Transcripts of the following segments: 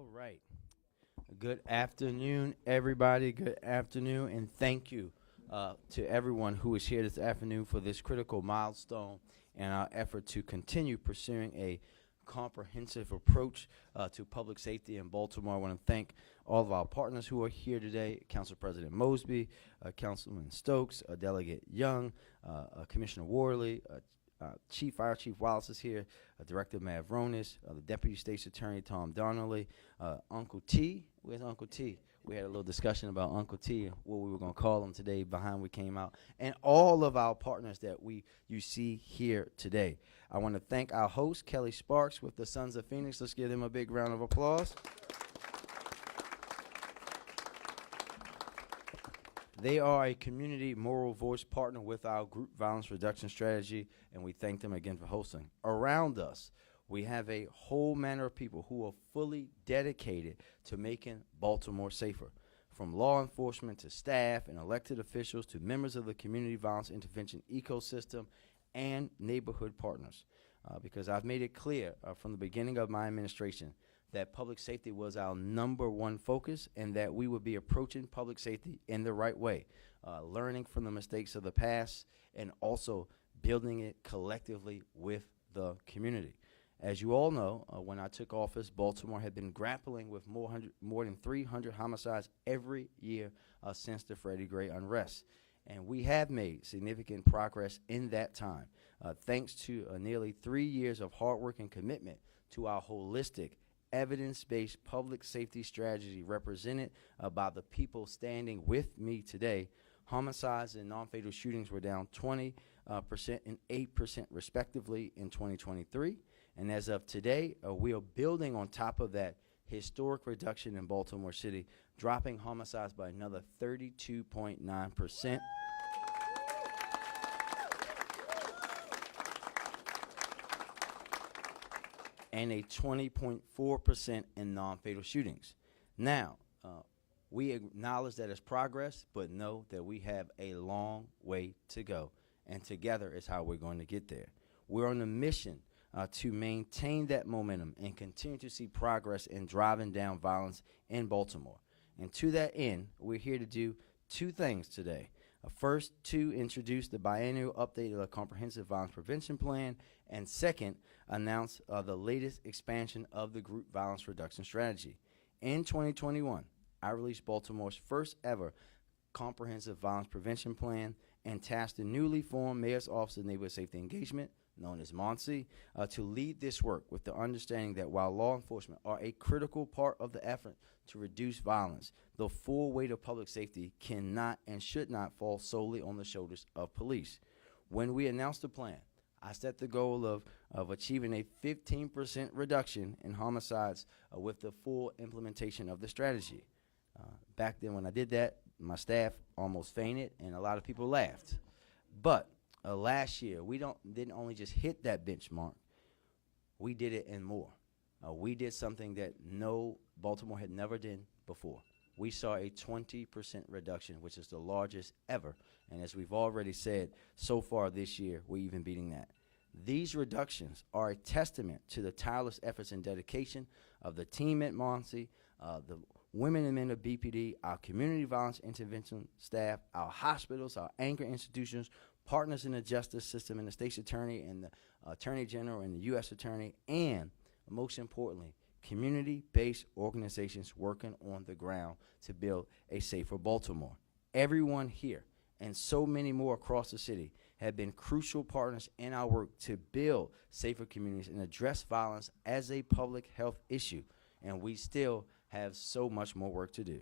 All right. Good afternoon, everybody. Good afternoon, and thank you to everyone who is here this afternoon for this critical milestone in our effort to continue pursuing a comprehensive approach to public safety in Baltimore. I want to thank all of our partners who are here today: Council President Mosby, Councilman Stokes, Delegate Young, Commissioner Worley, Fire Chief Wallace is here, Director Mavronis, the Deputy State's Attorney Tom Donnelly, Uncle T. Where's Uncle T? We had a little discussion about Uncle T, what we were going to call him today behind we came out, and all of our partners that you see here today. I want to thank our host, Kelly Sparks, with the Sons of Phoenix. Let's give them a big round of applause. They are a community moral voice partner with our group violence reduction strategy, and we thank them again for hosting. Around us, we have a whole manner of people who are fully dedicated to making Baltimore safer, from law enforcement to staff and elected officials to members of the community violence intervention ecosystem and neighborhood partners. Because I've made it clear from the beginning of my administration that public safety was our number one focus and that we would be approaching public safety in the right way, learning from the mistakes of the past and also building it collectively with the community. As you all know, when I took office, Baltimore had been grappling with more than 300 homicides every year since the Freddie Gray unrest. And we have made significant progress in that time, thanks to nearly 3 years of hard work and commitment to our holistic evidence-based public safety strategy represented by the people standing with me today. Homicides and non-fatal shootings were down 20% and 8% respectively in 2023. And as of today, we are building on top of that historic reduction in Baltimore City, dropping homicides by another 32.9%. And a 20.4% in non-fatal shootings. Now, we acknowledge that it's progress, but know that we have a long way to go, and together is how we're going to get there. We're on a mission to maintain that momentum and continue to see progress in driving down violence in Baltimore. And to that end, we're here to do two things today. First, to introduce the biennial update of the Comprehensive Violence Prevention Plan, and second, announce the latest expansion of the Group Violence Reduction Strategy. In 2021, I released Baltimore's first ever Comprehensive Violence Prevention Plan and tasked the newly formed Mayor's Office of Neighborhood Safety Engagement, known as Mony, to lead this work with the understanding that while law enforcement are a critical part of the effort to reduce violence, the full weight of public safety cannot and should not fall solely on the shoulders of police. When we announced the plan, I set the goal of achieving a 15% reduction in homicides with the full implementation of the strategy. Back then when I did that, my staff almost fainted and a lot of people laughed. But last year, we didn't only just hit that benchmark, we did it and more. We did something that Baltimore had never done before. We saw a 20% reduction, which is the largest ever. And as we've already said, so far this year, we're even beating that. These reductions are a testament to the tireless efforts and dedication of the team at Mony, the women and men of BPD, our community violence intervention staff, our hospitals, our anchor institutions, partners in the justice system, and the state's attorney and the attorney general and the U.S. attorney, and most importantly, community-based organizations working on the ground to build a safer Baltimore. Everyone here and so many more across the city have been crucial partners in our work to build safer communities and address violence as a public health issue, and we still have so much more work to do.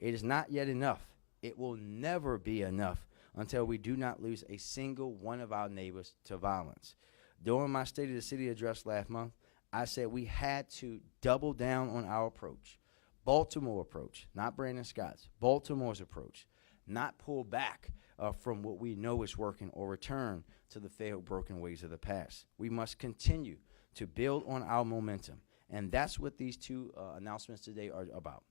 It is not yet enough. It will never be enough until we do not lose a single one of our neighbors to violence. During my State of the City address last month, I said we had to double down on our approach. Baltimore approach, not Brandon Scott's, Baltimore's approach, not pull back from what we know is working or return to the failed, broken ways of the past. We must continue to build on our momentum, and that's what these two announcements today are about.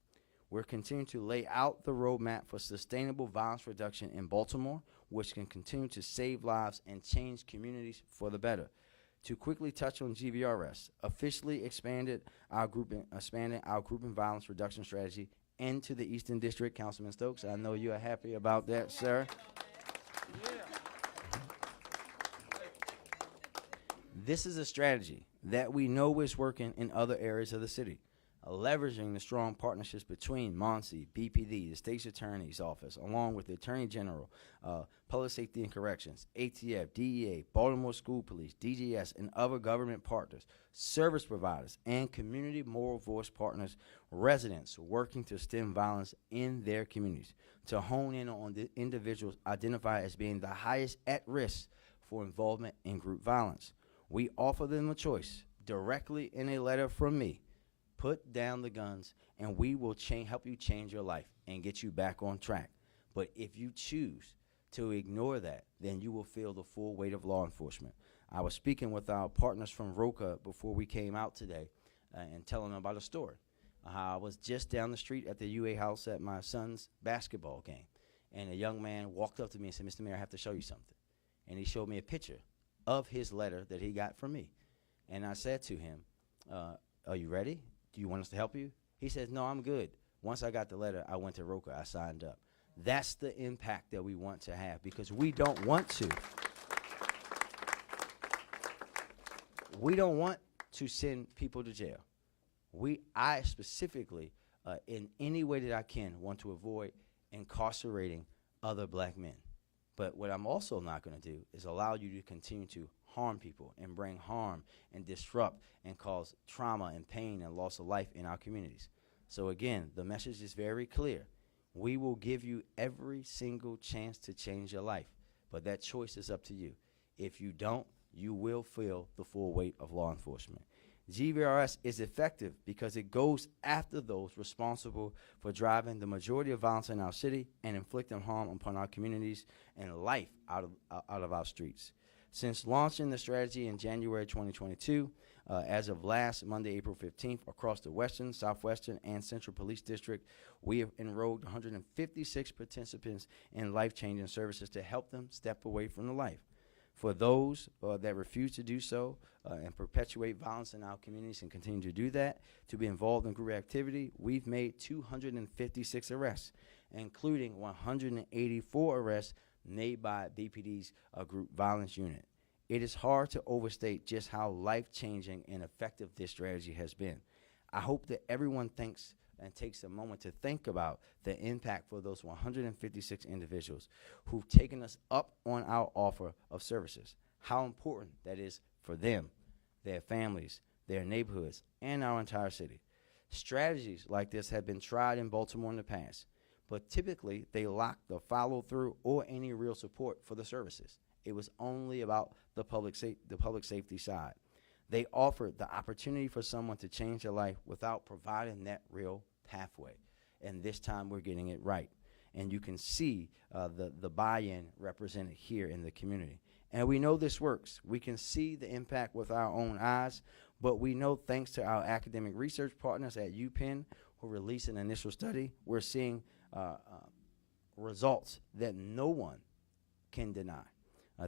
We're continuing to lay out the roadmap for sustainable violence reduction in Baltimore, which can continue to save lives and change communities for the better. To quickly touch on GVRS, officially expanded our expanding our group and violence reduction strategy into the Eastern District. Councilman Stokes, I know you are happy about that, sir. This is a strategy that we know is working in other areas of the city, leveraging the strong partnerships between Mony, BPD, the State's Attorney's Office, along with the Attorney General, Public Safety and Corrections, ATF, DEA, Baltimore School Police, DGS, and other government partners, service providers, and community moral voice partners, residents working to stem violence in their communities, to hone in on the individuals identified as being the highest at risk for involvement in group violence. We offer them a choice directly in a letter from me. Put down the guns, and we will help you change your life and get you back on track. But if you choose to ignore that, then you will feel the full weight of law enforcement. I was speaking with our partners from ROCA before we came out today and telling them about a story. I was just down the street at the UA house at my son's basketball game, and a young man walked up to me and said, "Mr. Mayor, I have to show you something." And he showed me a picture of his letter that he got from me. And I said to him, "Are you ready? Do you want us to help you?" He says, "No, I'm good. Once I got the letter, I went to ROCA. I signed up." That's the impact that we want to have, because we don't want to. We don't want to send people to jail. I specifically, in any way that I can, want to avoid incarcerating other black men. But what I'm also not going to do is allow you to continue to harm people and bring harm and disrupt and cause trauma and pain and loss of life in our communities. So again, the message is very clear. We will give you every single chance to change your life, but that choice is up to you. If you don't, you will feel the full weight of law enforcement. GVRS is effective because it goes after those responsible for driving the majority of violence in our city and inflicting harm upon our communities and life out of our streets. Since launching the strategy in January 2022, as of last Monday, April 15th, across the Western, Southwestern, and Central Police District, we have enrolled 156 participants in life-changing services to help them step away from the life. For those that refuse to do so and perpetuate violence in our communities and continue to do that, to be involved in group activity, we've made 256 arrests, including 184 arrests made by BPD's group violence unit. It is hard to overstate just how life-changing and effective this strategy has been. I hope that everyone thinks and takes a moment to think about the impact for those 156 individuals who've taken us up on our offer of services, how important that is for them, their families, their neighborhoods, and our entire city. Strategies like this have been tried in Baltimore in the past, but typically they lack the follow-through or any real support for the services. It was only about the public safety side. They offered the opportunity for someone to change their life without providing that real pathway. And this time we're getting it right. And you can see the buy-in represented here in the community. And we know this works. We can see the impact with our own eyes, but we know thanks to our academic research partners at UPenn who released an initial study, we're seeing results that no one can deny.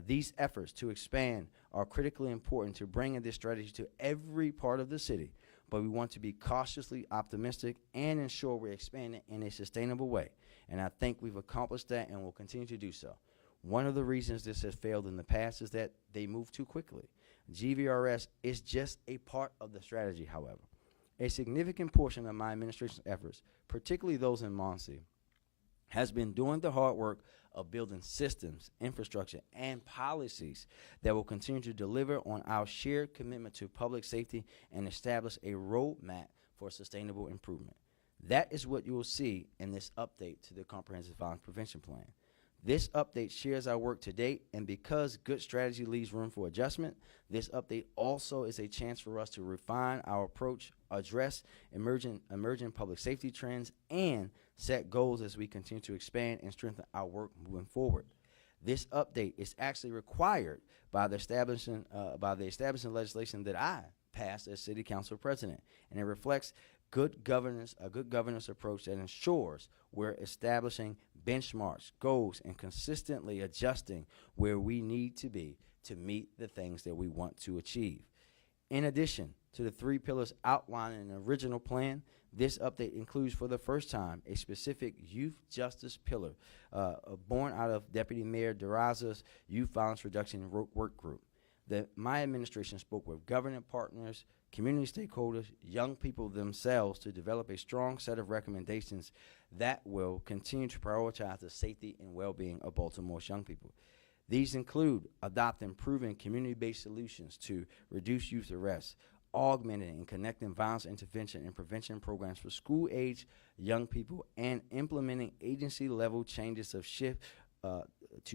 These efforts to expand are critically important to bringing this strategy to every part of the city, but we want to be cautiously optimistic and ensure we're expanding in a sustainable way. And I think we've accomplished that and will continue to do so. One of the reasons this has failed in the past is that they move too quickly. GVRS is just a part of the strategy, however. A significant portion of my administration's efforts, particularly those in Mony, has been doing the hard work of building systems, infrastructure, and policies that will continue to deliver on our shared commitment to public safety and establish a roadmap for sustainable improvement. That is what you will see in this update to the Comprehensive Violence Prevention Plan. This update shares our work to date, and because good strategy leaves room for adjustment, this update also is a chance for us to refine our approach, address emerging public safety trends, and set goals as we continue to expand and strengthen our work moving forward. This update is actually required by the establishing legislation that I passed as City Council President, and it reflects a good governance approach that ensures we're establishing benchmarks, goals, and consistently adjusting where we need to be to meet the things that we want to achieve. In addition to the 3 pillars outlined in the original plan, this update includes for the first time a specific youth justice pillar born out of Deputy Mayor DeRaza's Youth Violence Reduction Work Group. My administration spoke with government partners, community stakeholders, young people themselves to develop a strong set of recommendations that will continue to prioritize the safety and well-being of Baltimore's young people. These include adopting proven community-based solutions to reduce youth arrests, augmenting and connecting violence intervention and prevention programs for school-age young people, and implementing agency-level changes to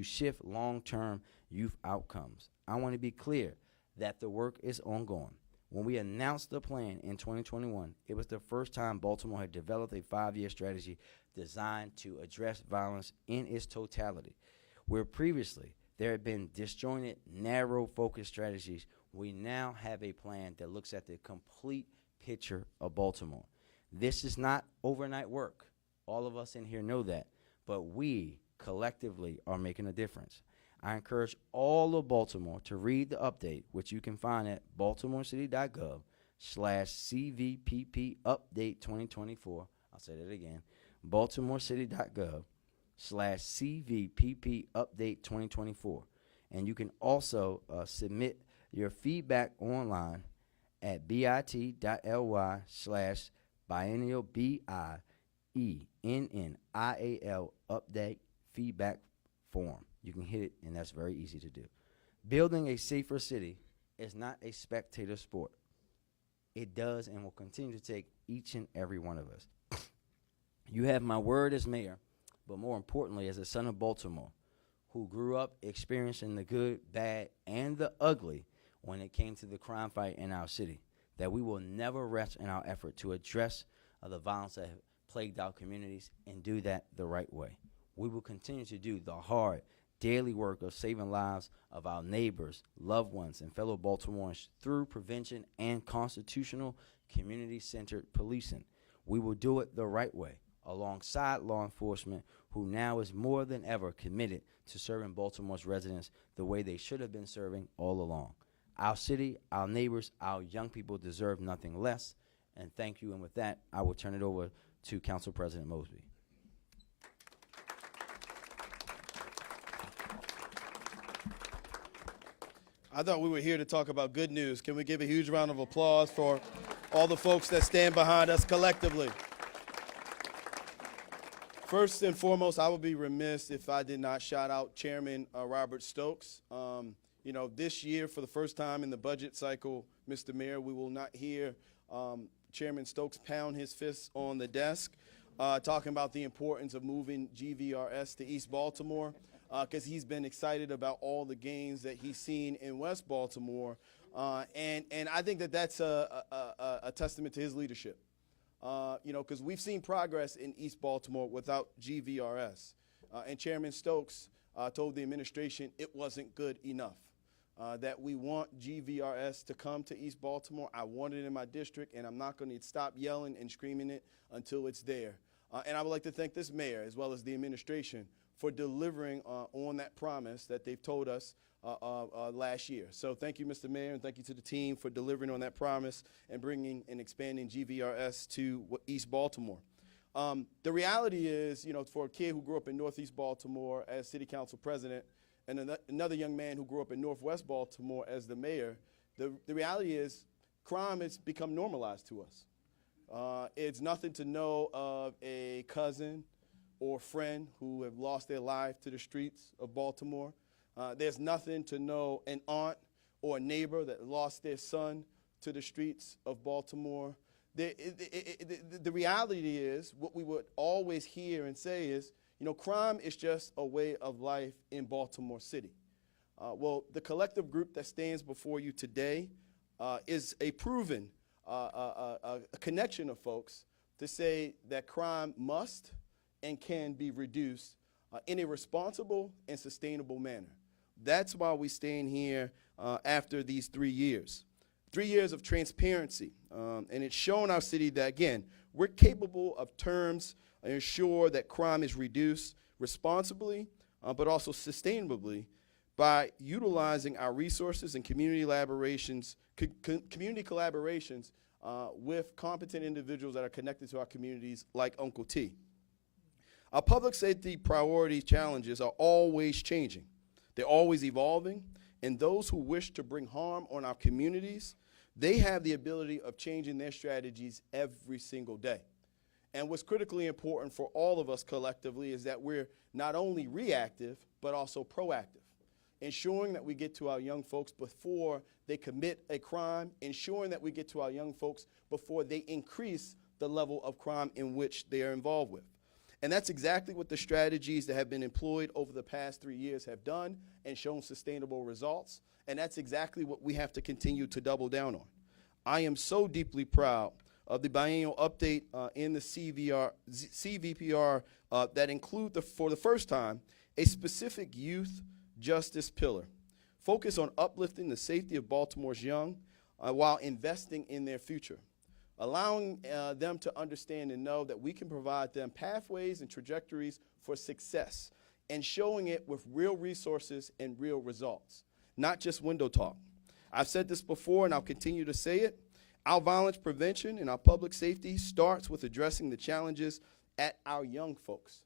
shift long-term youth outcomes. I want to be clear that the work is ongoing. When we announced the plan in 2021, it was the first time Baltimore had developed a 5-year strategy designed to address violence in its totality. Where previously there had been disjointed, narrow-focused strategies, we now have a plan that looks at the complete picture of Baltimore. This is not overnight work. All of us in here know that, but we collectively are making a difference. I encourage all of Baltimore to read the update, which you can find at baltimorecity.gov/CVPP Update 2024. I'll say that again, baltimorecity.gov/CVPP Update 2024. And you can also submit your feedback online at bit.ly/biennial BIENNIAL Update Feedback Form. You can hit it, and that's very easy to do. Building a safer city is not a spectator sport. It does and will continue to take each and every one of us. You have my word as mayor, but more importantly, as a son of Baltimore, who grew up experiencing the good, bad, and the ugly when it came to the crime fight in our city, that we will never rest in our effort to address the violence that have plagued our communities and do that the right way. We will continue to do the hard, daily work of saving lives of our neighbors, loved ones, and fellow Baltimoreans through prevention and constitutional, community-centered policing. We will do it the right way, alongside law enforcement, who now is more than ever committed to serving Baltimore's residents the way they should have been serving all along. Our city, our neighbors, our young people deserve nothing less, and thank you. And with that, I will turn it over to Council President Mosby. I thought we were here to talk about good news. Can we give a huge round of applause for all the folks that stand behind us collectively? First and foremost, I would be remiss if I did not shout out Chairman Robert Stokes. This year, for the first time in the budget cycle, Mr. Mayor, we will not hear Chairman Stokes pound his fists on the desk talking about the importance of moving GVRS to East Baltimore, because he's been excited about all the gains that he's seen in West Baltimore. And I think that that's a testament to his leadership. Because we've seen progress in East Baltimore without GVRS. And Chairman Stokes told the administration it wasn't good enough, that we want GVRS to come to East Baltimore. I want it in my district, and I'm not going to stop yelling and screaming it until it's there. And I would like to thank this mayor, as well as the administration, for delivering on that promise that they've told us last year. So thank you, Mr. Mayor, and thank you to the team for delivering on that promise and bringing and expanding GVRS to East Baltimore. The reality is, for a kid who grew up in Northeast Baltimore as city council president and another young man who grew up in Northwest Baltimore as the mayor, the reality is crime has become normalized to us. It's nothing to know of a cousin or friend who have lost their life to the streets of Baltimore. There's nothing to know an aunt or a neighbor that lost their son to the streets of Baltimore. The reality is, what we would always hear and say is, crime is just a way of life in Baltimore City. Well, the collective group that stands before you today is a proven a connection of folks to say that crime must and can be reduced in a responsible and sustainable manner. That's why we stand here after these 3 years. 3 years of transparency, and it's shown our city that, again, we're capable of terms and ensure that crime is reduced responsibly, but also sustainably, by utilizing our resources and community collaborations, with competent individuals that are connected to our communities like Uncle T. Our public safety priority challenges are always changing. They're always evolving, and those who wish to bring harm on our communities, they have the ability of changing their strategies every single day. And what's critically important for all of us collectively is that we're not only reactive, but also proactive, ensuring that we get to our young folks before they commit a crime, ensuring that we get to our young folks before they increase the level of crime in which they are involved with. And that's exactly what the strategies that have been employed over the past 3 years have done and shown sustainable results. And that's exactly what we have to continue to double down on. I am so deeply proud of the biennial update in the CVPR that include, for the first time, a specific youth justice pillar, focus on uplifting the safety of Baltimore's young while investing in their future, allowing them to understand and know that we can provide them pathways and trajectories for success, and showing it with real resources and real results, not just window talk. I've said this before and I'll continue to say it. Our violence prevention and our public safety starts with addressing the challenges at our young folks,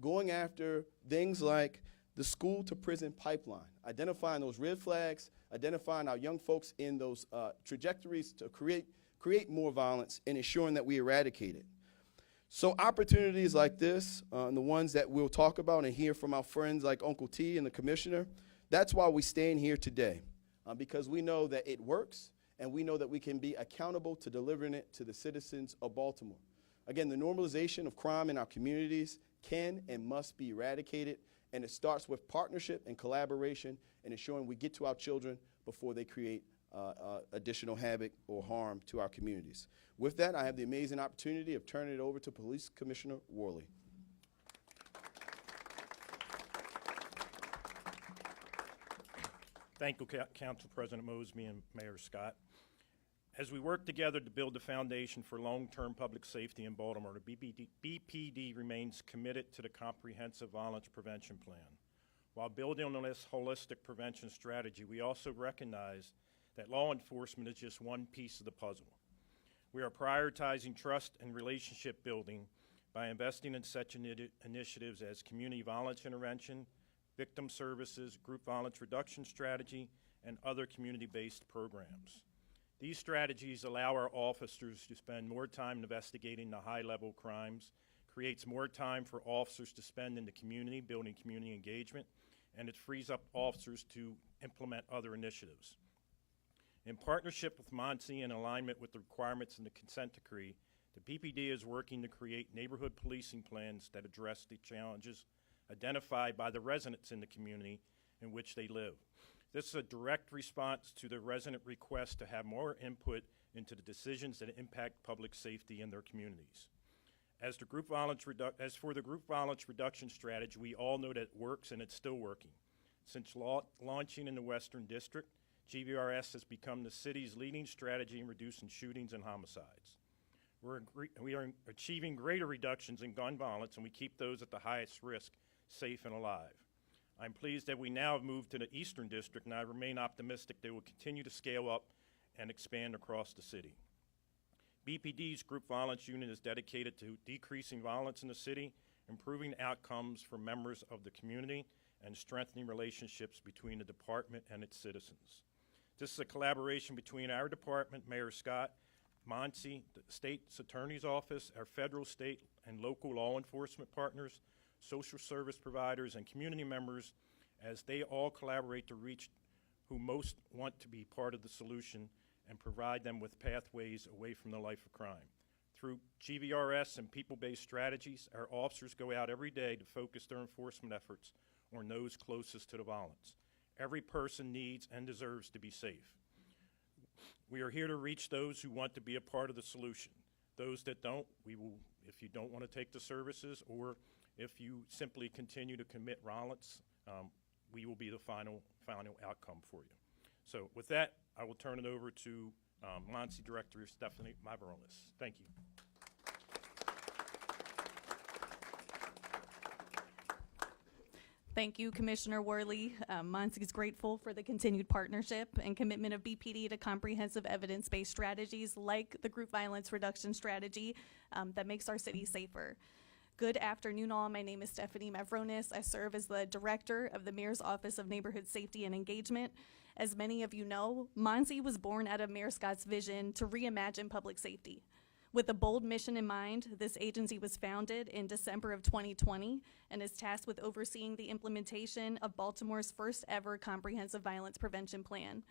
going after things like the school to prison pipeline, identifying those red flags, identifying our young folks in those trajectories to create more violence, and ensuring that we eradicate it. So opportunities like this, and the ones that we'll talk about and hear from our friends like Uncle T and the commissioner, that's why we stand here today, because we know that it works, and we know that we can be accountable to delivering it to the citizens of Baltimore. Again, the normalization of crime in our communities can and must be eradicated, and it starts with partnership and collaboration and ensuring we get to our children before they create additional havoc or harm to our communities. With that, I have the amazing opportunity of turning it over to Police Commissioner Worley. Thank you, Council President Mosby and Mayor Scott. As we work together to build the foundation for long-term public safety in Baltimore, the BPD remains committed to the comprehensive violence prevention plan. While building on this holistic prevention strategy, we also recognize that law enforcement is just one piece of the puzzle. We are prioritizing trust and relationship building by investing in such initiatives as community violence intervention, victim services, group violence reduction strategy, and other community-based programs. These strategies allow our officers to spend more time investigating the high-level crimes, creates more time for officers to spend in the community, building community engagement, and it frees up officers to implement other initiatives. In partnership with Mony and alignment with the requirements in the consent decree, the BPD is working to create neighborhood policing plans that address the challenges identified by the residents in the community in which they live. This is a direct response to the resident request to have more input into the decisions that impact public safety in their communities. As for the group violence reduction strategy, we all know that it works and it's still working. Since launching in the Western District, GVRS has become the city's leading strategy in reducing shootings and homicides. We are achieving greater reductions in gun violence, and we keep those at the highest risk safe and alive. I'm pleased that we now have moved to the Eastern District, and I remain optimistic they will continue to scale up and expand across the city. BPD's Group Violence Unit is dedicated to decreasing violence in the city, improving outcomes for members of the community, and strengthening relationships between the department and its citizens. This is a collaboration between our department, Mayor Scott, Mony, the state's attorney's office, our federal, state, and local law enforcement partners, social service providers, and community members, as they all collaborate to reach who most want to be part of the solution and provide them with pathways away from the life of crime. Through GVRS and people-based strategies, our officers go out every day to focus their enforcement efforts on those closest to the violence. Every person needs and deserves to be safe. We are here to reach those who want to be a part of the solution. Those that don't, if you don't want to take the services, or if you simply continue to commit violence, we will be the final outcome for you. So with that, I will turn it over to Mony Director Stephanie Mavronis. Thank you. Thank you, Commissioner Worley. Mony is grateful for the continued partnership and commitment of BPD to comprehensive evidence-based strategies like the group violence reduction strategy that makes our city safer. Good afternoon, all. My name is Stephanie Mavronis. I serve as the Director of the Mayor's Office of Neighborhood Safety and Engagement. As many of you know, Mony was born out of Mayor Scott's vision to reimagine public safety. With a bold mission in mind, this agency was founded in December of 2020 and is tasked with overseeing the implementation of Baltimore's first ever comprehensive violence prevention plan.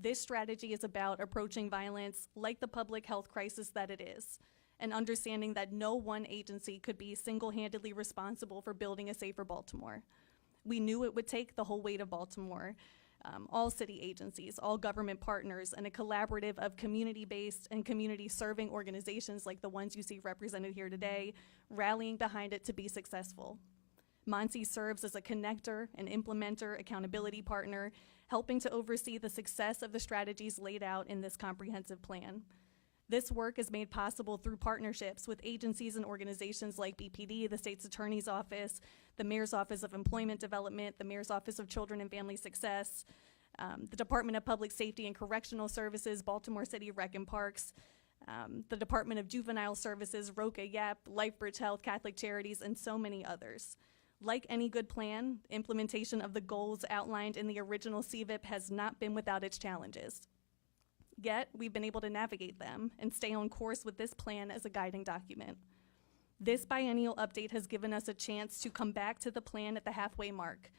This strategy is about approaching violence like the public health crisis that it is, and understanding that no one agency could be single-handedly responsible for building a safer Baltimore. We knew it would take the whole weight of Baltimore, all city agencies, all government partners, and a collaborative of community-based and community-serving organizations like the ones you see represented here today, rallying behind it to be successful. Mony serves as a connector, an implementer, accountability partner, helping to oversee the success of the strategies laid out in this comprehensive plan. This work is made possible through partnerships with agencies and organizations like BPD, the State's Attorney's Office, the Mayor's Office of Employment Development, the Mayor's Office of Children and Family Success, the Department of Public Safety and Correctional Services, Baltimore City Rec and Parks, the Department of Juvenile Services, Roca Yap, LifeBridge Health, Catholic Charities, and so many others. Like any good plan, implementation of the goals outlined in the original CVIP has not been without its challenges. Yet, we've been able to navigate them and stay on course with this plan as a guiding document. This biennial update has given us a chance to come back to the plan at the halfway mark,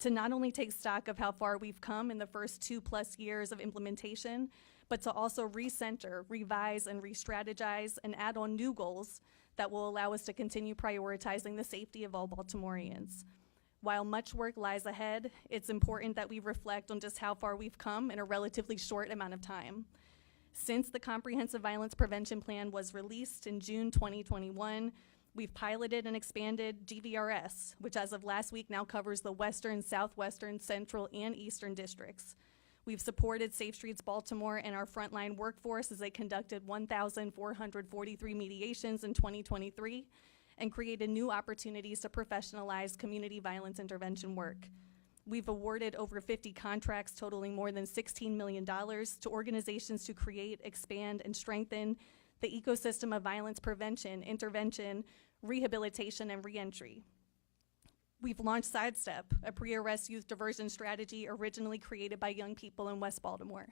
to not only take stock of how far we've come in the first 2+ years of implementation, but to also recenter, revise, and re-strategize and add on new goals that will allow us to continue prioritizing the safety of all Baltimoreans. While much work lies ahead, it's important that we reflect on just how far we've come in a relatively short amount of time. Since the Comprehensive Violence Prevention Plan was released in June 2021, we've piloted and expanded GVRS, which as of last week now covers the Western, Southwestern, Central, and Eastern districts. We've supported Safe Streets Baltimore and our frontline workforce as they conducted 1,443 mediations in 2023 and created new opportunities to professionalize community violence intervention work. We've awarded over 50 contracts totaling more than $16 million to organizations to create, expand, and strengthen the ecosystem of violence prevention, intervention, rehabilitation, and reentry. We've launched Sidestep, a pre-arrest youth diversion strategy originally created by young people in West Baltimore.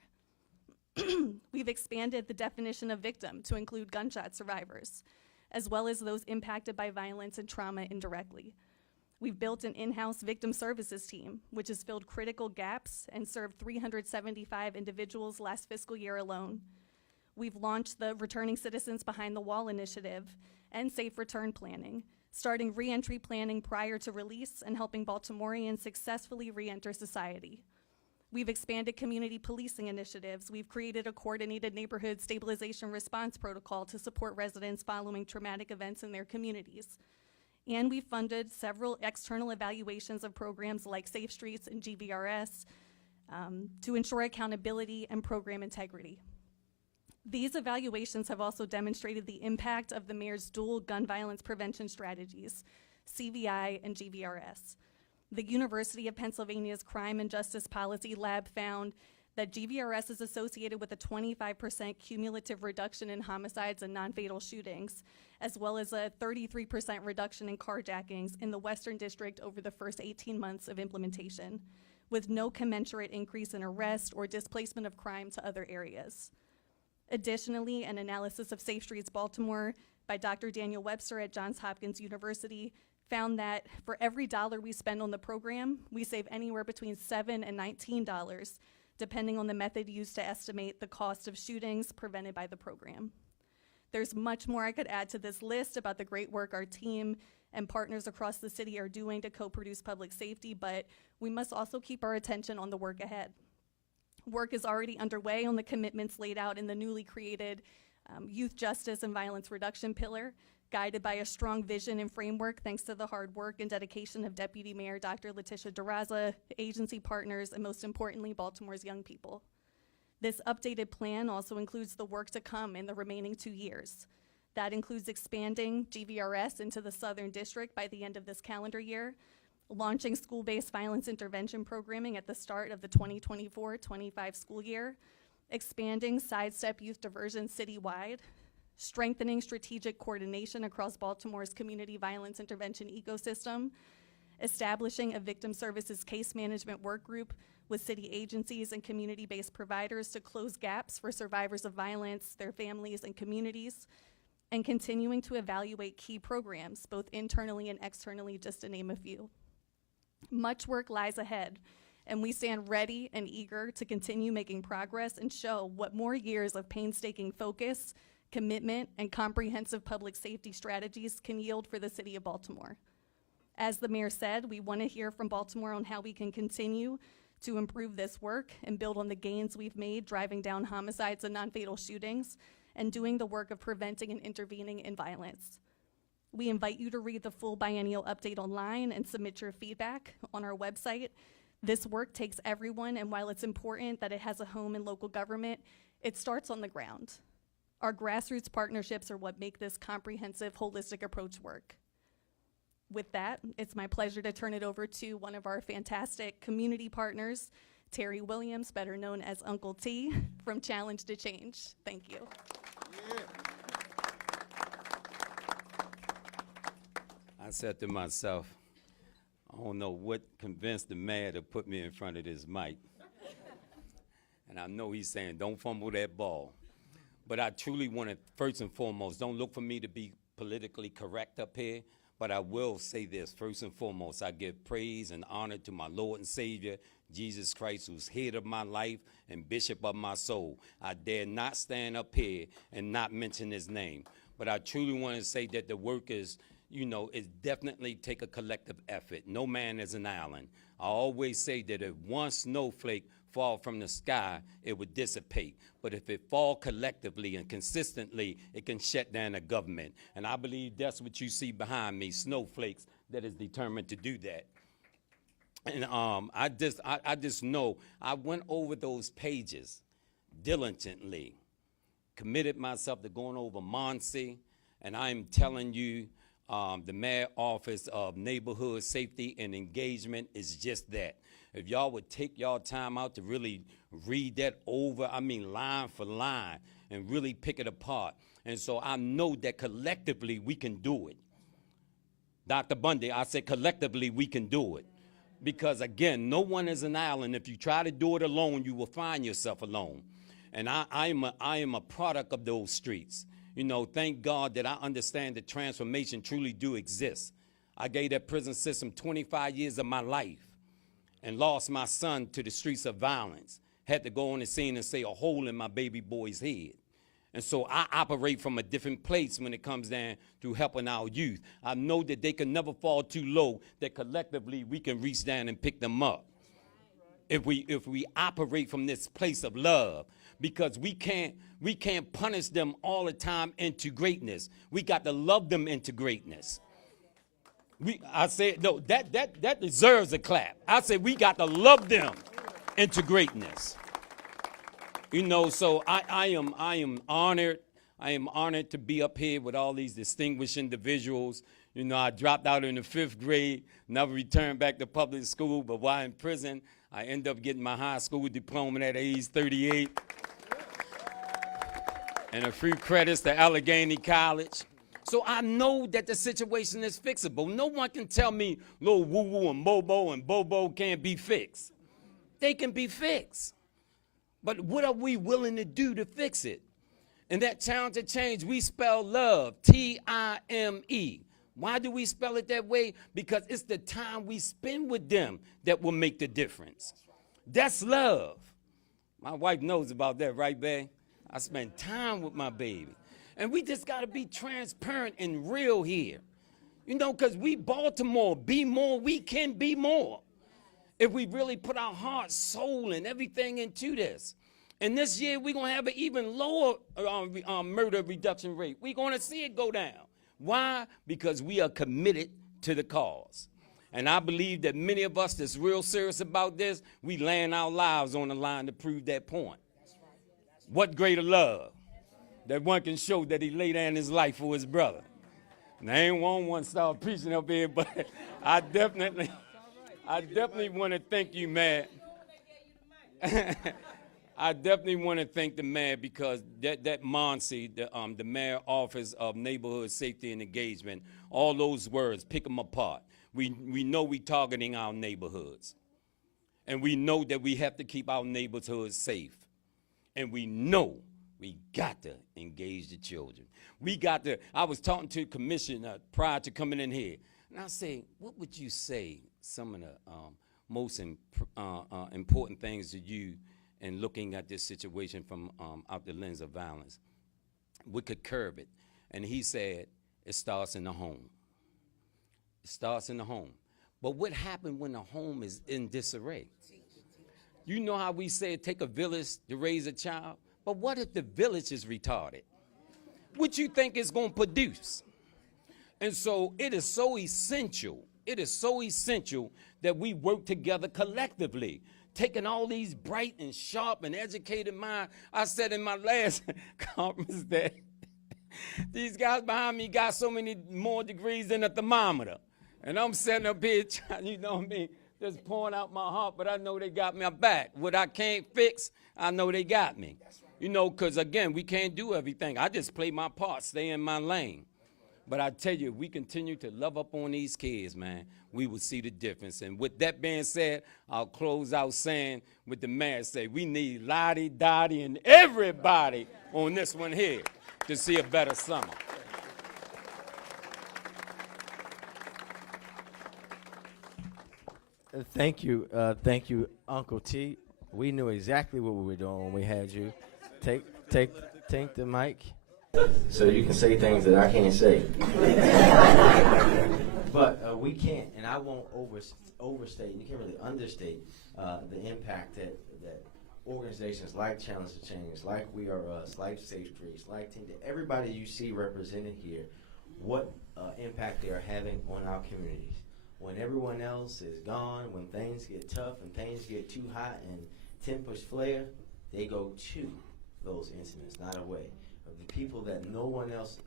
We've expanded the definition of victim to include gunshot survivors, as well as those impacted by violence and trauma indirectly. We've built an in-house victim services team, which has filled critical gaps and served 375 individuals last fiscal year alone. We've launched the Returning Citizens Behind the Wall initiative and Safe Return Planning, starting re-entry planning prior to release and helping Baltimoreans successfully re-enter society. We've expanded community policing initiatives. We've created a coordinated neighborhood stabilization response protocol to support residents following traumatic events in their communities. And we've funded several external evaluations of programs like Safe Streets and GVRS to ensure accountability and program integrity. These evaluations have also demonstrated the impact of the mayor's dual gun violence prevention strategies, CVI and GVRS. The University of Pennsylvania's Crime and Justice Policy Lab found that GVRS is associated with a 25% cumulative reduction in homicides and non-fatal shootings, as well as a 33% reduction in carjackings in the Western District over the first 18 months of implementation, with no commensurate increase in arrest or displacement of crime to other areas. Additionally, an analysis of Safe Streets Baltimore by Dr. Daniel Webster at Johns Hopkins University found that for every dollar we spend on the program, we save anywhere between $7 and $19, depending on the method used to estimate the cost of shootings prevented by the program. There's much more I could add to this list about the great work our team and partners across the city are doing to co-produce public safety, but we must also keep our attention on the work ahead. Work is already underway on the commitments laid out in the newly created Youth Justice and Violence Reduction Pillar, guided by a strong vision and framework thanks to the hard work and dedication of Deputy Mayor Dr. Letitia DeRaza, agency partners, and most importantly, Baltimore's young people. This updated plan also includes the work to come in the remaining 2 years. That includes expanding GVRS into the Southern District by the end of this calendar year, launching school-based violence intervention programming at the start of the 2024-25 school year, expanding sidestep youth diversion citywide, strengthening strategic coordination across Baltimore's community violence intervention ecosystem, establishing a victim services case management work group with city agencies and community-based providers to close gaps for survivors of violence, their families, and communities, and continuing to evaluate key programs, both internally and externally, just to name a few. Much work lies ahead, and we stand ready and eager to continue making progress and show what more years of painstaking focus, commitment, and comprehensive public safety strategies can yield for the city of Baltimore. As the mayor said, we want to hear from Baltimore on how we can continue to improve this work and build on the gains we've made driving down homicides and non-fatal shootings and doing the work of preventing and intervening in violence. We invite you to read the full biennial update online and submit your feedback on our website. This work takes everyone, and while it's important that it has a home in local government, it starts on the ground. Our grassroots partnerships are what make this comprehensive, holistic approach work. With that, it's my pleasure to turn it over to one of our fantastic community partners, Terry Williams, better known as Uncle T, from Challenge to Change. Thank you. I said to myself, I don't know what convinced the mayor to put me in front of this mic. And I know he's saying, don't fumble that ball. But I truly want to, first and foremost, don't look for me to be politically correct up here, but I will say this, first and foremost, I give praise and honor to my Lord and Savior, Jesus Christ, who's head of my life and bishop of my soul. I dare not stand up here and not mention his name. But I truly want to say that the work is, it definitely take a collective effort. No man is an island. I always say that if one snowflake fall from the sky, it would dissipate. But if it fall collectively and consistently, it can shut down a government. And I believe that's what you see behind me, snowflakes that is determined to do that. And I just know I went over those pages diligently, committed myself to going over Mony, and I'm telling you, the Mayor Office of Neighborhood Safety and Engagement is just that. If y'all would take y'all time out to really read that over, line for line, and really pick it apart. And so I know that collectively we can do it. Dr. Bundy, I said collectively we can do it. Because again, no one is an island. If you try to do it alone, you will find yourself alone. And I am a product of those streets. Thank God that I understand that transformation truly do exist. I gave that prison system 25 years of my life and lost my son to the streets of violence. Had to go on the scene and say a hole in my baby boy's head. And so I operate from a different place when it comes down to helping our youth. I know that they can never fall too low, that collectively we can reach down and pick them up. If we operate from this place of love, because we can't punish them all the time into greatness. We got to love them into greatness. I said, no, that deserves a clap. I said we got to love them into greatness. So I am honored. I am honored to be up here with all these distinguished individuals. I dropped out in the 5th grade, never returned back to public school, but while in prison, I ended up getting my high school diploma at age 38. And a few credits to Allegheny College. So I know that the situation is fixable. No one can tell me little woo-woo and bobo can't be fixed. They can be fixed. But what are we willing to do to fix it? And that challenge to change, we spell love, T-I-M-E. Why do we spell it that way? Because it's the time we spend with them that will make the difference. That's love. My wife knows about that, right, babe? I spend time with my baby. And we just got to be transparent and real here. Because we Baltimore, be more, we can be more. If we really put our heart, soul, and everything into this. And this year, we're going to have an even lower murder reduction rate. We're going to see it go down. Why? Because we are committed to the cause. And I believe that many of us that's real serious about this, we laying our lives on the line to prove that point. What greater love that one can show that he laid down his life for his brother. And I ain't one start preaching up here, but I definitely I definitely want to thank you, Mayor. I definitely want to thank the mayor because that Mony, the mayor office of neighborhood safety and engagement, all those words, pick them apart. We know we targeting our neighborhoods. And we know that we have to keep our neighborhoods safe. And we know we got to engage the children. I was talking to the commissioner prior to coming in here, and I say, what would you say some of the most important things to you in looking at this situation from out the lens of violence? We could curb it. And he said, it starts in the home. It starts in the home. But what happened when the home is in disarray? You know how we say it take a village to raise a child? But what if the village is retarded? What you think it's going to produce? And so it is so essential that we work together collectively, taking all these bright and sharp and educated minds. I said in my last conference that these guys behind me got so many more degrees than a thermometer. And I'm sitting up here trying, you know what I mean, just pouring out my heart, but I know they got my back. What I can't fix, I know they got me. You know, because, again, we can't do everything. I just play my part, stay in my lane. But I tell you, if we continue to love up on these kids, man, we will see the difference. And with that being said, I'll close out saying what the mayor say, we need Lottie, Dottie, and everybody on this one here to see a better summer. Thank you, Uncle T. We knew exactly what we were doing when we had you. Take the mic, so you can say things that I can't say. But we can't, and I won't overstate. You can't really understate the impact that organizations like Challenge to Change, like We Are Us, like Safe Streets, like Tinted, everybody you see represented here, what impact they are having on our communities. When everyone else is gone, when things get tough and things get too hot and tempers flare, they go to those incidents, not away. The people that no one else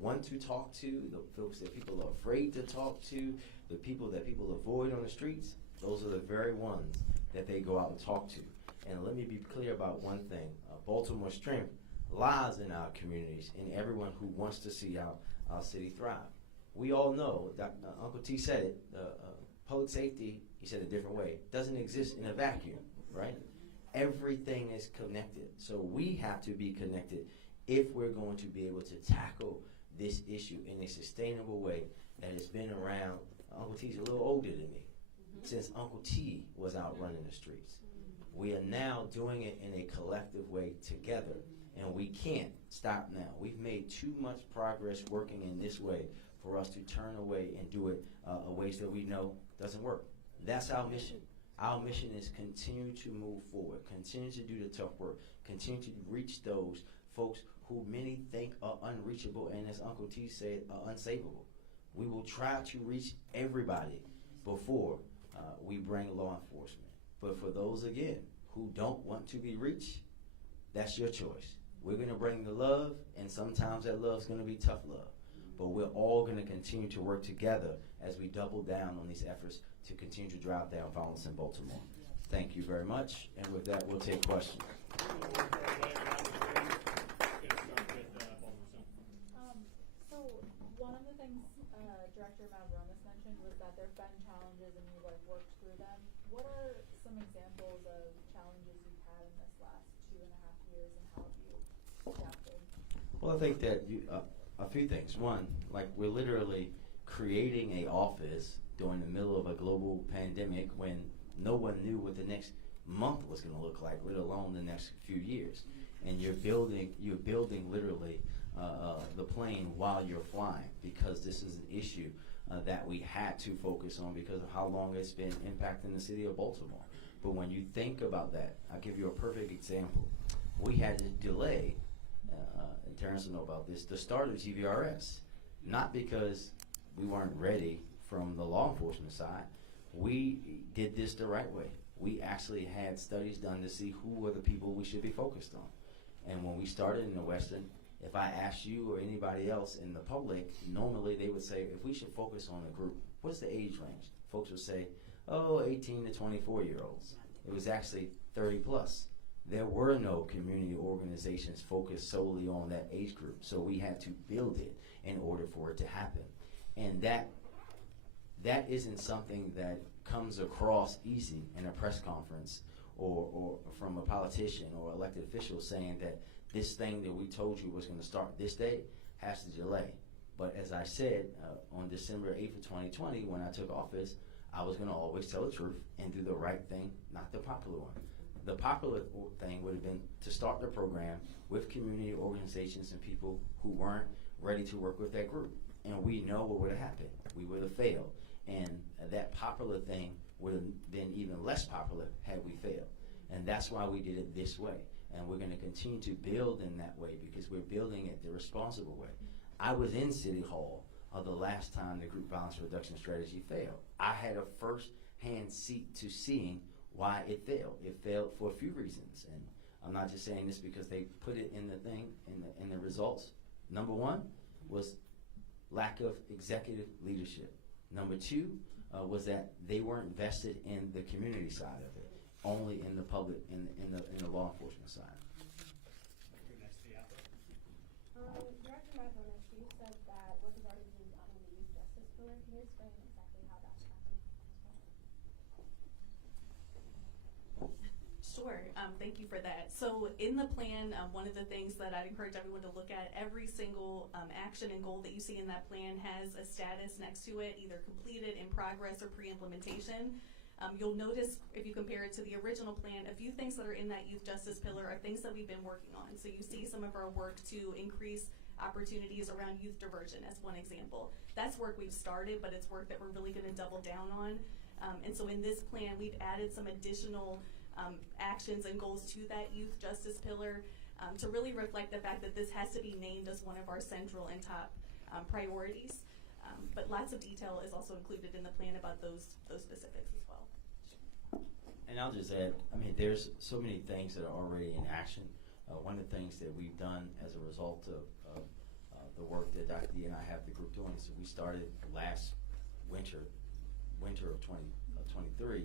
want to talk to, the folks that people are afraid to talk to, the people that people avoid on the streets, those are the very ones that they go out and talk to. And let me be clear about one thing. Baltimore's strength lies in our communities and everyone who wants to see our city thrive. We all know, that Uncle T said it, public safety, he said it a different way, doesn't exist in a vacuum, right? Everything is connected. So we have to be connected if we're going to be able to tackle this issue in a sustainable way that has been around. Uncle T's a little older than me, since Uncle T was out running the streets. We are now doing it in a collective way together, and we can't stop now. We've made too much progress working in this way for us to turn away and do it ways that we know doesn't work. That's our mission. Our mission is continue to move forward, continue to do the tough work, continue to reach those folks who many think are unreachable and, as Uncle T said, are unsavable. We will try to reach everybody before we bring law enforcement. But for those, again, who don't want to be reached, that's your choice. We're going to bring the love, and sometimes that love is going to be tough love. But we're all going to continue to work together as we double down on these efforts to continue to drive down violence in Baltimore. Thank you very much. And with that, we'll take questions. So one of the things Director Mavronis mentioned was that there have been challenges and you've worked through them. What are some examples of challenges you've had in this last 2.5 years, and how have you adapted? Well, I think that a few things. One, like, we're literally creating a office during the middle of a global pandemic when no one knew what the next month was going to look like, let alone the next few years. And you're building literally the plane while you're flying, because this is an issue that we had to focus on because of how long it's been impacting the city of Baltimore. But when you think about that, I'll give you a perfect example. We had to delay, and Terrence will know about this, the start of GVRS, not because we weren't ready from the law enforcement side. We did this the right way. We actually had studies done to see who were the people we should be focused on. And when we started in the Western, if I asked you or anybody else in the public, normally they would say, if we should focus on a group, what's the age range? Folks would say, 18 to 24-year-olds. It was actually 30 plus. There were no community organizations focused solely on that age group, so we had to build it in order for it to happen. And that isn't something that comes across easy in a press conference or from a politician or elected official saying that this thing that we told you was going to start this day has to delay. But as I said, on December 8th of 2020, when I took office, I was going to always tell the truth and do the right thing, not the popular one. The popular thing would have been to start the program with community organizations and people who weren't ready to work with that group. And we know what would have happened. We would have failed. And that popular thing would have been even less popular had we failed. And that's why we did it this way. And we're going to continue to build in that way because we're building it the responsible way. I was in City Hall the last time the group violence reduction strategy failed. I had a first-hand seat to seeing why it failed. It failed for a few reasons. And I'm not just saying this because they put it in the thing, in the results. Number one was lack of executive leadership. Number two was that they weren't invested in the community side of it, only in the public, in the law enforcement side. Director Madronas, you said that work has already been done on the youth justice pillar. Can you explain exactly how that's happening as well? Sure. Thank you for that. So in the plan, one of the things that I'd encourage everyone to look at, every single action and goal that you see in that plan has a status next to it, either completed, in progress, or pre-implementation. You'll notice, if you compare it to the original plan, a few things that are in that youth justice pillar are things that we've been working on. So you see some of our work to increase opportunities around youth diversion as one example. That's work we've started, but it's work that we're really going to double down on. And so in this plan, we've added some additional actions and goals to that youth justice pillar to really reflect the fact that this has to be named as one of our central and top priorities. But lots of detail is also included in the plan about those specifics as well. And I'll just add, I mean, there's so many things that are already in action. One of the things that we've done as a result of the work that Dr. D and I have the group doing, so we started last winter of 2023,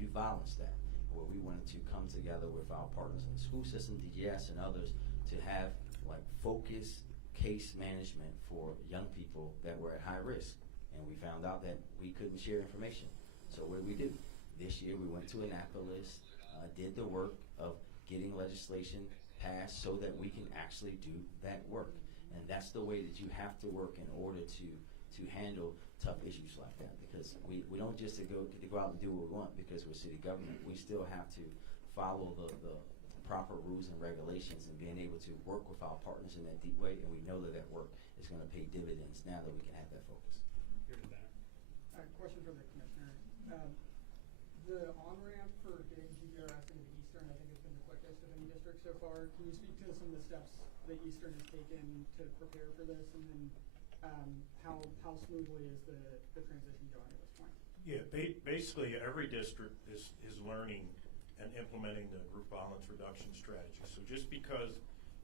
Youth Violence Day, where we wanted to come together with our partners in the school system, DGS and others, to have like focused case management for young people that were at high risk. And we found out that we couldn't share information. So what did we do? This year we went to Annapolis, did the work of getting legislation passed so that we can actually do that work. And that's the way that you have to work in order to handle tough issues like that, because we don't just get to go out and do what we want because we're city government. We still have to follow the proper rules and regulations and being able to work with our partners in that deep way, and we know that that work is going to pay dividends now that we can have that focus. Here to that. All right, question for the commissioner. The on-ramp for getting GPRS into the Eastern, I think, has been the quickest of any district so far. Can you speak to some of the steps that Eastern has taken to prepare for this, and then how smoothly is the transition going at this point? Yeah, basically every district is learning and implementing the group violence reduction strategy. So just because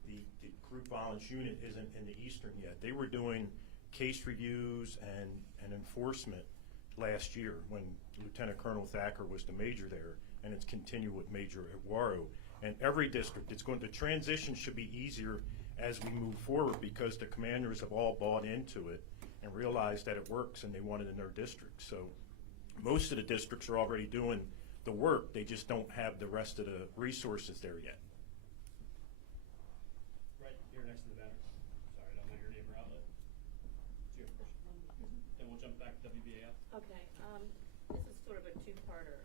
the group violence unit isn't in the Eastern yet, they were doing case reviews and enforcement last year when Lieutenant Colonel Thacker was the major there, and it's continued with Major Eduardo. And every district, the transition should be easier as we move forward because the commanders have all bought into it and realized that it works and they want it in their district. So most of the districts are already doing the work, they just don't have the rest of the resources there yet. Right here next to the banner. Sorry, I don't know your name or outlet. Do you have a question? Then we'll jump back to WBAF. Okay, this is sort of a two-parter.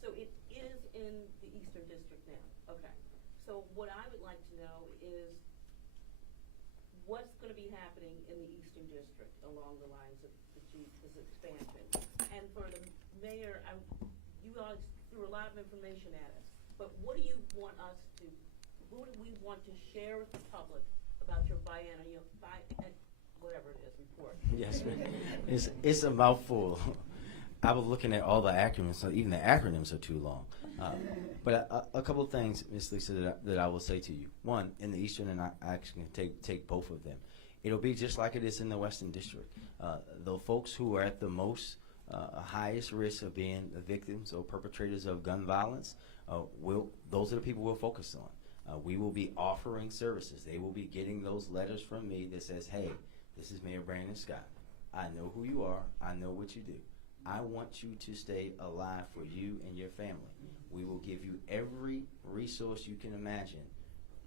So it is in the Eastern District now. Okay. So what I would like to know is what's going to be happening in the Eastern District along the lines of this expansion. And for the mayor, you all threw a lot of information at us. But what do you want us to? What do we want to share with the public about your biennial, whatever it is, report? Yes, ma'am. It's a mouthful. I was looking at all the acronyms, so even the acronyms are too long. But a couple of things, Ms. Lisa, that I will say to you. One, in the Eastern, and I actually can take both of them. It'll be just like it is in the Western District. The folks who are at the most highest risk of being the victims or perpetrators of gun violence, those are the people we'll focus on. We will be offering services. They will be getting those letters from me that says, hey, this is Mayor Brandon Scott. I know who you are. I know what you do. I want you to stay alive for you and your family. We will give you every resource you can imagine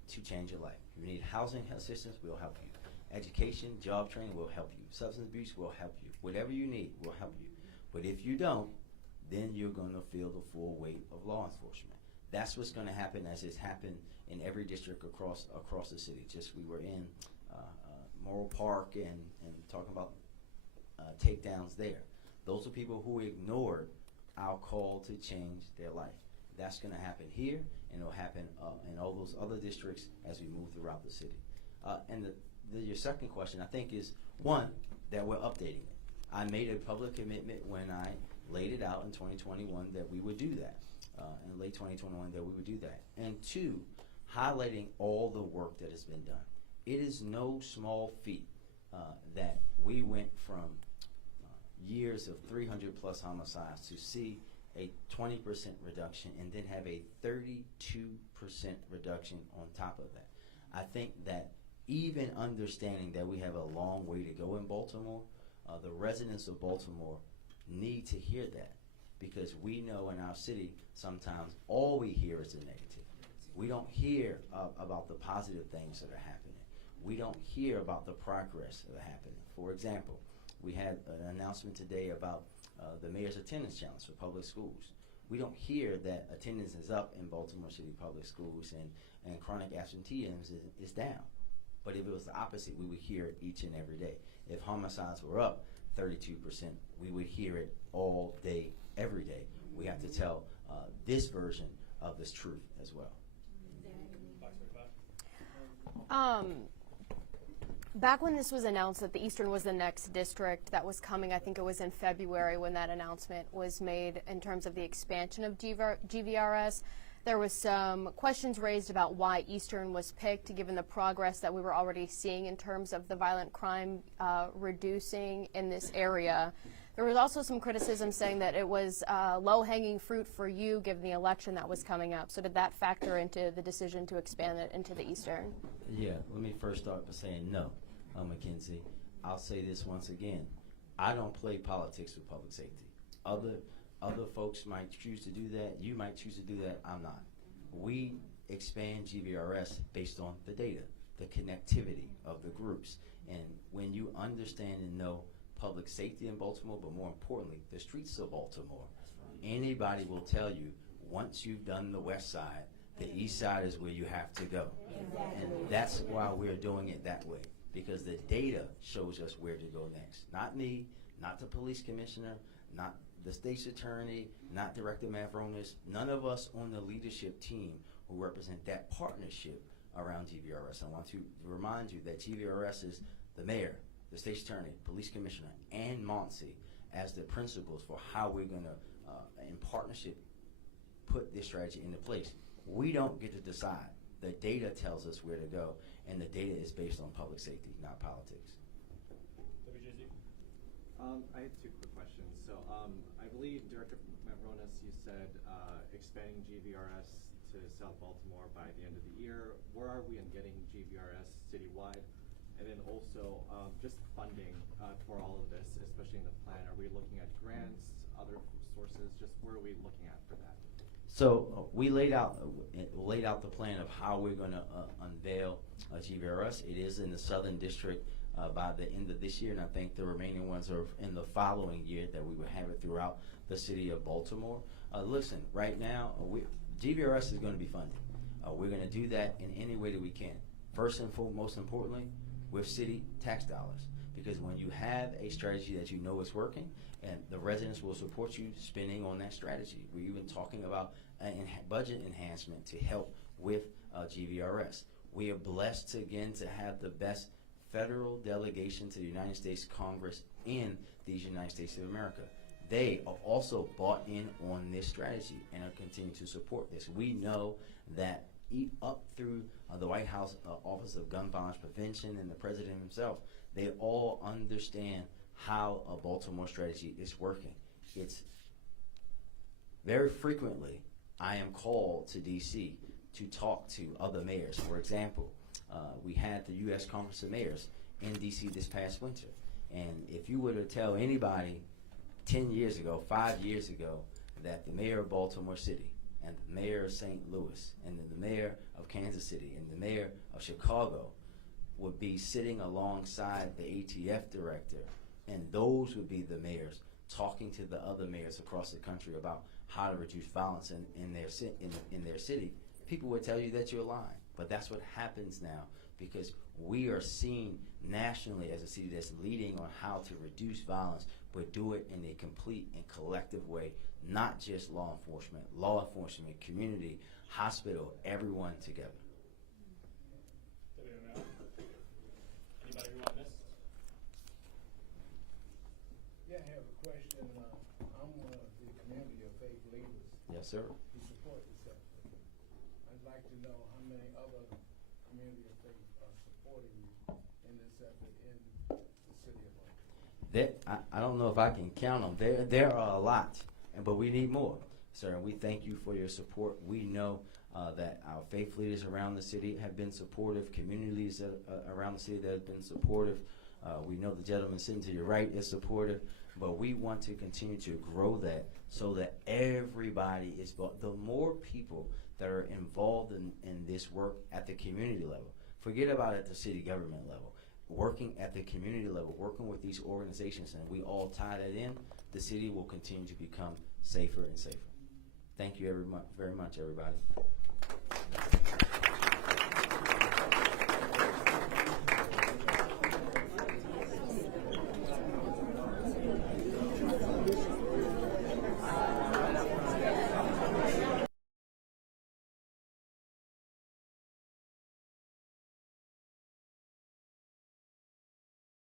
to change your life. If you need housing assistance, we'll help you. Education, job training will help you. Substance abuse will help you. Whatever you need, we'll help you. But if you don't, then you're going to feel the full weight of law enforcement. That's what's going to happen, as it's happened in every district across the city. Just we were in Morrill Park and talking about takedowns there. Those are people who ignored our call to change their life. That's going to happen here, and it'll happen in all those other districts as we move throughout the city. And your second question, I think, is one, that we're updating it. I made a public commitment when I laid it out in 2021 that we would do that, in late 2021 that we would do that. And two, highlighting all the work that has been done. It is no small feat that we went from years of 300 plus homicides to see a 20% reduction and then have a 32% reduction on top of that. I think that even understanding that we have a long way to go in Baltimore, the residents of Baltimore need to hear that, because we know in our city sometimes all we hear is the negative. We don't hear about the positive things that are happening. We don't hear about the progress that are happening. For example, we had an announcement today about the mayor's attendance challenge for public schools. We don't hear that attendance is up in Baltimore City public schools and chronic absenteeism is down. But if it was the opposite, we would hear it each and every day. If homicides were up 32%, we would hear it all day, every day. We have to tell this version of this truth as well. Back when this was announced that the Eastern was the next district that was coming, I think it was in February when that announcement was made in terms of the expansion of GVRS, there was some questions raised about why Eastern was picked, given the progress that we were already seeing in terms of the violent crime reducing in this area. There was also some criticism saying that it was low-hanging fruit for you given the election that was coming up. So did that factor into the decision to expand it into the Eastern? Yeah, let me first start by saying no, Mackenzie. I'll say this once again. I don't play politics with public safety. Other folks might choose to do that. You might choose to do that. I'm not. We expand GVRS based on the data, the connectivity of the groups. And when you understand and know public safety in Baltimore, but more importantly, the streets of Baltimore, anybody will tell you, once you've done the west side, the east side is where you have to go. And that's why we're doing it that way, because the data shows us where to go next. Not me, not the police commissioner, not the state's attorney, not Director Mavronis, none of us on the leadership team who represent that partnership around GVRS. I want to remind you that GVRS is the mayor, the state's attorney, police commissioner, and Mony as the principals for how we're going to, in partnership, put this strategy into place. We don't get to decide. The data tells us where to go, and the data is based on public safety, not politics. WJZ? I had two quick questions. So I believe, Director Mavronis, you said expanding GVRS to South Baltimore by the end of the year. Where are we in getting GVRS citywide? And then also just funding for all of this, especially in the plan. Are we looking at grants, other sources? Just where are we looking at for that? So we laid out the plan of how we're going to unveil GVRS. It is in the Southern District by the end of this year, and I think the remaining ones are in the following year that we will have it throughout the city of Baltimore. Listen, right now, GVRS is going to be funded. We're going to do that in any way that we can. First and most importantly, with city tax dollars, because when you have a strategy that you know is working, and the residents will support you spending on that strategy. We're even talking about budget enhancement to help with GVRS. We are blessed again to have the best federal delegation to the United States Congress in these United States of America. They are also bought in on this strategy and are continuing to support this. We know that up through the White House Office of Gun Violence Prevention and the President himself, they all understand how a Baltimore strategy is working. it's very frequently I am called to D.C. to talk to other mayors. For example, we had the U.S. Conference of Mayors in D.C. this past winter. And if you were to tell anybody 10 years ago, 5 years ago, that the mayor of Baltimore City and the mayor of St. Louis and the mayor of Kansas City and the mayor of Chicago would be sitting alongside the ATF director, and those would be the mayors talking to the other mayors across the country about how to reduce violence in their city, people would tell you that you're lying. But that's what happens now, because we are seen nationally as a city that's leading on how to reduce violence, but do it in a complete and collective way, not just law enforcement, community, hospital, everyone together. Anybody who I missed? Yeah, I have a question. I'm one of the community of faith leaders Yes, sir. who support this effort. I'd like to know how many other community of faith are supporting you in this effort in the city of Baltimore. I don't know if I can count them. There are a lot, but we need more, sir. And we thank you for your support. We know that our faith leaders around the city have been supportive, community leaders around the city that have been supportive. We know the gentleman sitting to your right is supportive, but we want to continue to grow that so that everybody is, the more people that are involved in this work at the community level, forget about at the city government level, working at the community level, working with these organizations, and we all tie that in, the city will continue to become safer and safer. Thank you very much, everybody.